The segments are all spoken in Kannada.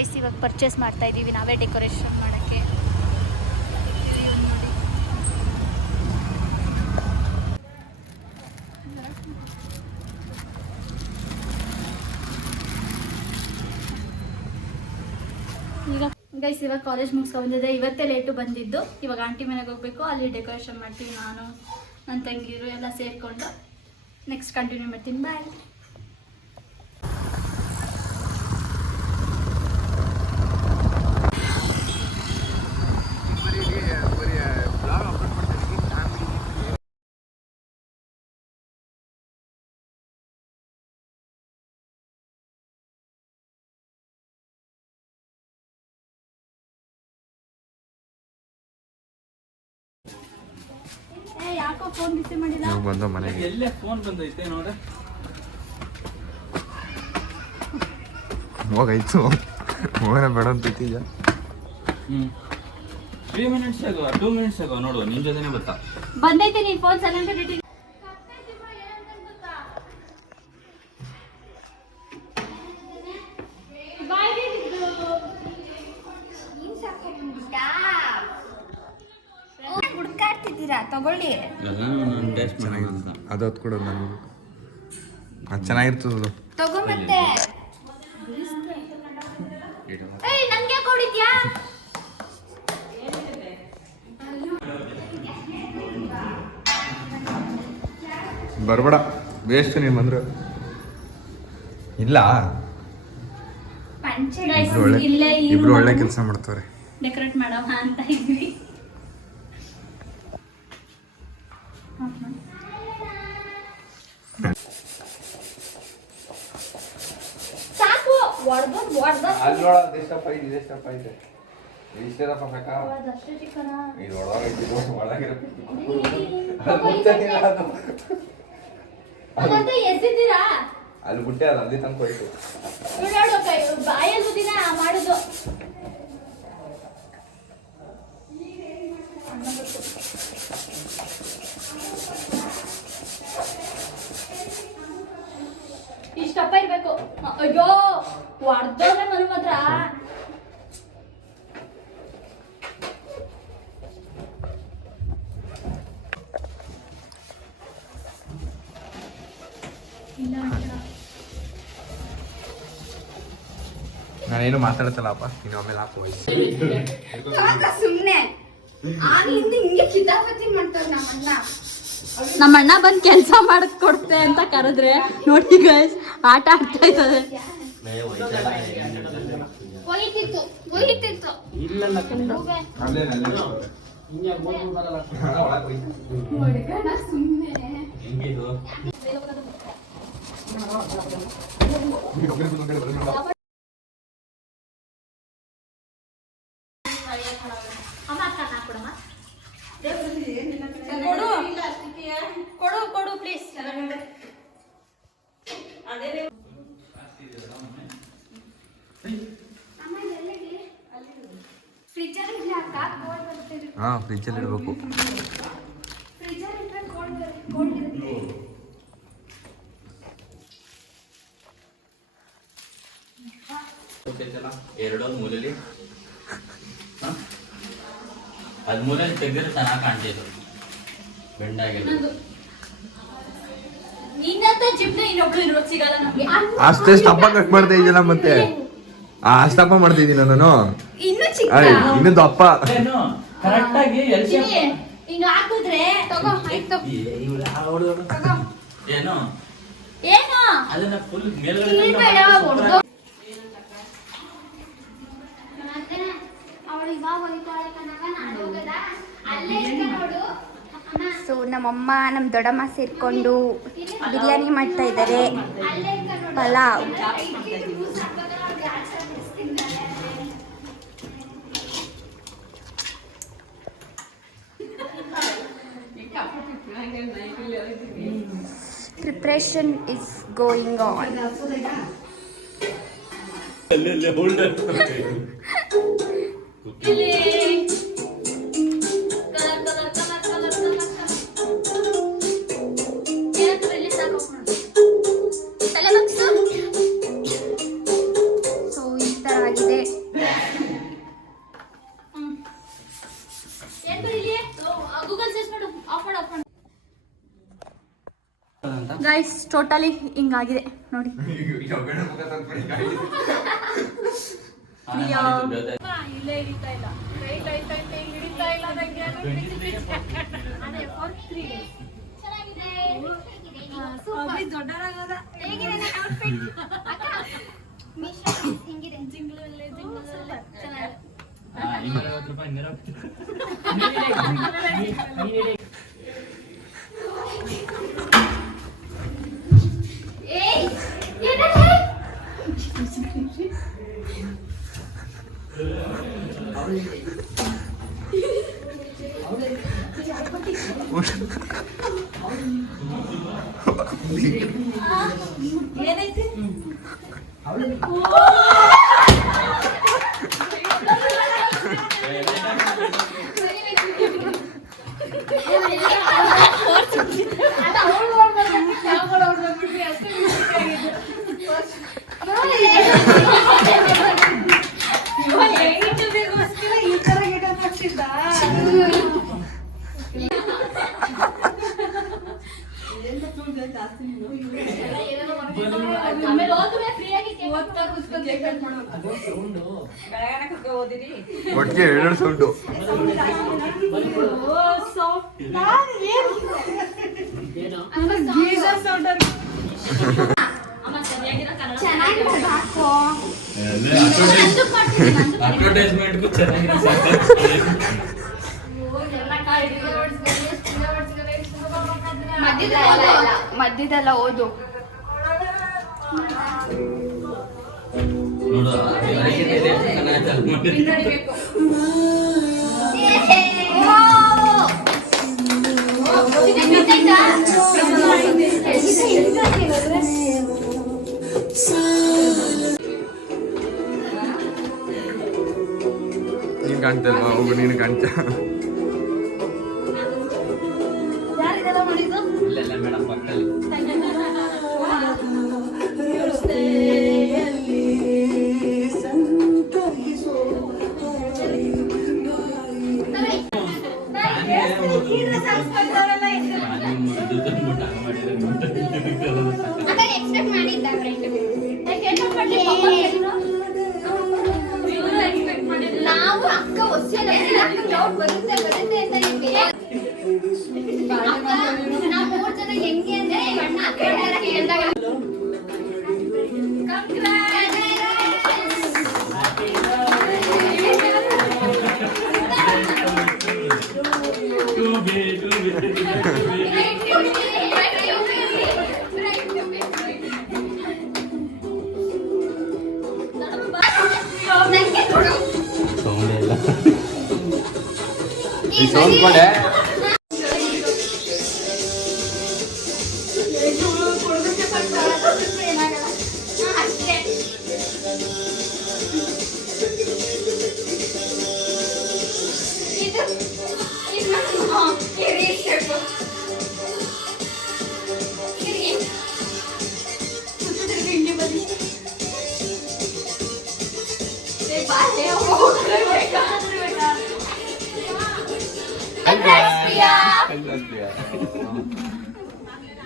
ಗೈಸ್ ಇವಾಗ ಪರ್ಚೇಸ್ ಮಾಡ್ತಾ ಇದ್ದೀವಿ ನಾವೇ ಡೆಕೋರೇಷನ್ ಮಾಡೋಕ್ಕೆ. ಈಗ ಗೈಸ್ ಇವಾಗ ಕಾಲೇಜ್ ಮುಗಿಸ್ಕೊಂಡು ಬಂದಿದ್ದೆ, ಇವತ್ತೇ ಲೇಟು ಬಂದಿದ್ದು. ಇವಾಗ ಆಂಟಿ ಮನೆಗೆ ಹೋಗ್ಬೇಕು, ಅಲ್ಲಿ ಡೆಕೋರೇಷನ್ ಮಾಡ್ತೀವಿ. ನಾನು ನನ್ನ ತಂಗಿರು ಎಲ್ಲ ಸೇರಿಕೊಂಡು ನೆಕ್ಸ್ಟ್ ಕಂಟಿನ್ಯೂ ಮಾಡ್ತೀನಿ. ಬಾಯ್. ಯಾಕೋ ಫೋನ್ ಬಿಸಿ ಮಾಡಿಲ್ಲ. ಬಂದ ಮನೆಗೆ ಎಲ್ಲೇ ಫೋನ್ ಬಂದೈತೆ ನೋಡ. ಹೋಗಾಯ್ತು ಹೋಗೋಣ ಬೇಡ ಅಂತ ಇದ್ದೀಯ. 3 minutes ago 2 minutes ago ನೋಡು ನಿನ್ ಜೊತೆನೇ ಬರ್ತಾ ಬಂದೈತೆ. ನೀನ್ ಫೋನ್ ಸೈಲೆಂಟ್ ಇಟ್ಟಿದ್ದೀನಿ. ಹುಡ್ಕಾಡ್ತಿದ್ದೀರಾ ತಗೊಳ್ಳಿ. ಅದು ಹೊತ್ತು ಕೊಡೋದು ನನಗೆ, ಅದು ಚೆನ್ನಾಗಿರ್ತದೆ. ತಗೋ ಮತ್ತೆ. ನಂಗೆ ಕೊಡಿದ್ಯಾ? ಬರಬೇಡ, ವೇಸ್ಟ್ ನೀನು ಬಂದ್ರೆ. ಇಲ್ಲ ಇಬ್ರು ಒಳ್ಳೆ ಕೆಲಸ ಮಾಡ್ತಾರೆ. ಡೆಕೋರೇಟ್ ಮಾಡವ ಅಂತ ಇದ್ವಿ. ಸಾಕು ಎಸಿದ್ದೀರಾ ಅಲ್ಲಿ ಬಿಟ್ಟೆ ಅದು ಅಲ್ಲಿ ತನಕ ಹೋಯ್ತು. ಬಾಯಲ್ಲಿ ದಿನ ಮಾಡುದು. ಇಷ್ಟಪ್ಪ ಇರ್ಬೇಕು. ಅಯ್ಯೋ ಹೊಡ್ದೋದ್ರೆ ಮನು ಮಾತ್ರ. ನಾನೇನು ಮಾತಾಡ್ತಲ್ಲಪ್ಪ, ನೀನು ಆಮೇಲೆ ಹಾಕೋ ಸುಮ್ನೆ ಹಿಂಗೆ ಕಿತಾಪತಿ ಮಾಡ್ತಾರ ನಮ್ಮ ಅಣ್ಣ ಬಂದ್ ಕೆಲ್ಸ ಮಾಡಕ್ ಕೊಡ್ತೆ ಅಂತ ಕರೆದ್ರೆ ನೋಡಿ ಗೈಸ್ ಆಟ ಆಡ್ತಾ ಇದ್ದಾರೆ. ಕೊಡು ಪ್ಲೀಸ್. ಹಾಂ ಫ್ರಿಜ್ಜಲ್ಲಿ ಇಡಬೇಕು. ಎರಡೊಂದು ಮೂಲೆಯಲ್ಲಿ ಅದ್ ಮೂಲೆಯಲ್ಲಿ ತೆಗೆದ್ರೆ ಚೆನ್ನಾಗಿ ಕಾಣ್ತಿದ್ರು. ಬೆಂಡಾಗಿಲ್ಲ ಅಷ್ಟೇ ಸ್ಟಪ್ಪ ಕಟ್ ಮಾಡ್ತಾ ಇದ್ದೀನ ಮತ್ತೆ ಸ್ಟಪ್ಪ ಮಾಡ್ತಾ ಇದ್ದೀನ ನಾನು. ಇನ್ನು ದಪ್ಪ ಕರೆಕ್ಟ್ ಆಗಿ ಹಿಂಗ ಹಾಕಿದ್ರೆ ಏನು ಏನು ಅದನ್ನ ಫುಲ್ ಮೇಲ್ಗಡೆ ಸೊ ನಮ್ಮಮ್ಮ ನಮ್ಮ ದೊಡ್ಡಮ್ಮ ಸೇರ್ಕೊಂಡು ಬಿರಿಯಾನಿ ಮಾಡ್ತಾ ಇದ್ದಾರೆ. Pulao preparation is going on. So ಈ ಥರ ಆಗಿದೆ. ಟೋಟಲಿ ಹಿಂಗಾಗಿದೆ ನೋಡಿ. ಇಲ್ಲೇ ಹಿಡಿತಾ ಇಲ್ಲ, ರೈಟ್ ಆಯ್ತಾ ಹಿಡಿತಾ ಇಲ್ಲ ನಂಗೆ. ಅದೇ ಫಾರ್ 3 days. ದೊಡ್ಡರಾಗೋದ ಹೇಗಿದೆ ಔಟ್ಫಿಟ್ ಅಕ್ಕ? ಮೀಶೋ ಹಿಂಗಿದೆ ಜಿಂಗ್ಲಲ್ಲಿ ಚೆನ್ನಾಗಿದೆ. ಏಯ್ ಏನಕ್ಕೆ ಏನೈತಿ? ಒಟ್ಟಿಗೆ 2 ಸೌಂಡು. ಅಡ್ವರ್ಟೈಸ್ಮೆಂಟ್ಗೂ ಚೆನ್ನಾಗಿರೋ ಮಧ್ಯದಲ್ಲ ಓದು ನೋಡು ನೀನು ಕಾಣ್ತಲ್ವಾ? ಒಬ್ಬ ನೀನು ಕಾಣ್ತ. ಇಲ್ಲೆಲ್ಲ ಮೇಡಮ್ ಪಕ್ಕದಲ್ಲಿ ನಾವು ಅಕ್ಕ ಬರುತ್ತೆ ನಾವು 3 ಜನ ಹೆಂಗೆ ಅಂದ್ರೆ ಅಣ್ಣ ಅಕ್ಕ ಹೇಳಿದಾಗ ಈ ಸೌಂಡ್ ಕೊಡೆ.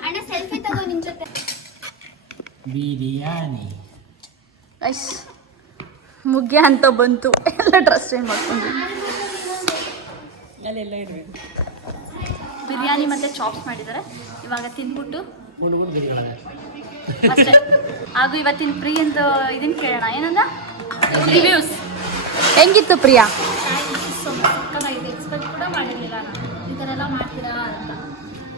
ಅಣ್ಣ ಸೆಲ್ಫಿ ತಗೋ ನಿನ್ ಜೊತೆ. ಬಿರಿಯಾನಿ ಮುಗ್ಗೆ ಅಂತ ಬಂತು. ಎಲ್ಲ ಡ್ರೆಸ್ ಚೇಂಜ್ ಮಾಡ್ಕೊಂಡು ಬಿರಿಯಾನಿ ಮತ್ತೆ ಚಾಪ್ಸ್ ಮಾಡಿದ್ದಾರೆ. ಇವಾಗ ತಿಂದ್ಬಿಟ್ಟು ಅಷ್ಟೇ. ಹಾಗೂ ಇವತ್ತಿನ ಪ್ರಿಯಂದ ಇದನ್ನ ಕೇಳೋಣ, ಏನಂದ ರಿವ್ಯೂಸ್ ಹೆಂಗಿತ್ತು ಪ್ರಿಯಾ? ಸಕ್ಕತ್ತಾಗಿದೆ, ಎಕ್ಸ್ಪೆಕ್ಟ್ ಕೂಡ ಮಾಡಿರಲಿಲ್ಲ ನಾನು ಈ ಥರ ಎಲ್ಲ ಮಾಡ್ತೀರಾ ಅಂತ.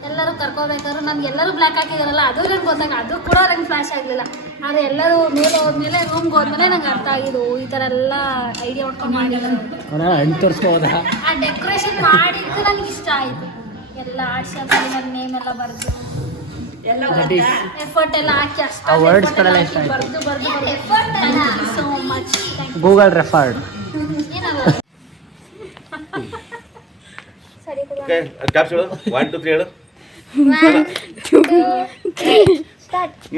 ಎಲ್ಲರೂ ಕರ್ಕೋಬೇಕಾದ್ರು ನನಗೆ ಎಲ್ಲರೂ ಬ್ಲ್ಯಾಕ್ ಹಾಕಿದಾರಲ್ಲ, ಅದು ನಂಗೆ ಗೊತ್ತಾಗ, ಅದು ಕೂಡ ನಂಗೆ ಫ್ಲ್ಯಾಶ್ ಆಗಲಿಲ್ಲ. ಆದರೆ ಎಲ್ಲರೂ ಮೇಲೆ ಹೋದ್ಮೇಲೆ ರೂಮ್ಗೆ ಹೋದ್ಮೇಲೆ ನಂಗೆ ಅರ್ಥ ಆಗಿದ್ದು ಈ ಥರ ಎಲ್ಲ ಐಡಿಯಾ ಹೊಡ್ಕೊಂಡು ಮಾಡಿದ್ದಾರೆ. ಆ ಡೆಕೋರೇಷನ್ ಮಾಡಿದ್ದು ನನಗೆ ಇಷ್ಟ ಆಯಿತು. ಎಲ್ಲ ಆರ್ಟ್ಸ್ ನನ್ನ ನೇಮ್ ಎಲ್ಲ ಬರೆದು ಎಫರ್ಟ್ ಎಲ್ಲ ಹಾಕಿ ಅಷ್ಟು ಬರೆದು so much Google referred. One, two, three.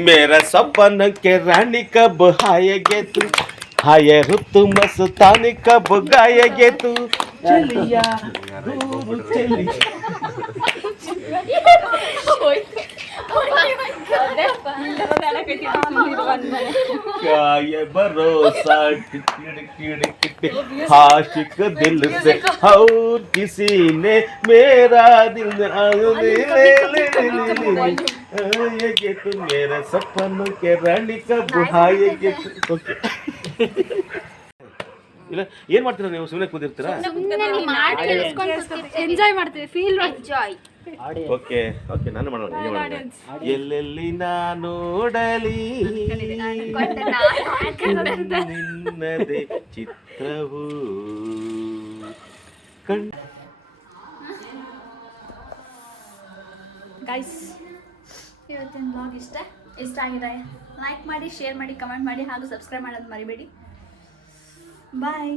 मेरा सपन के रानी कब आएगे तू, आए ऋतु मस्तानी कब गाएगे तू, चलिया दूर चली. क्या भरोसा आशिक दिल से और किसी ने मेरा दिल आएगे तू मेरे सपनों के रानी कब आएगे तू ಇಲ್ಲ ಏನ್ ಮಾಡ್ತೀರಾ ನೀವು ಸುಮ್ಮನೆ ಕೂತಿರ್ತೀರಾ ಎಂಜಾಯ್ ಮಾಡ್ತೀವಿ ಫೀಲ್ ಎಂಜಾಯ್ ಓಕೆ ಓಕೆ ನಾನು ಮಾಡೋಣ ಎಲ್ಲೆಲ್ಲಿ ನಾನು ನೋಡಲಿ ನಿನ್ನದೇ ಚಿತ್ರವು ಗೈಸ್ ಇವತ್ತಿನ ಬ್ಲಾಗ್ ಇಷ್ಟ ಆಗಿದೆ ಲೈಕ್ ಮಾಡಿ ಶೇರ್ ಮಾಡಿ ಕಮೆಂಟ್ ಮಾಡಿ ಹಾಗೂ ಸಬ್ಸ್ಕ್ರೈಬ್ ಮಾಡೋದು ಮರಿಬೇಡಿ ಬಾಯ್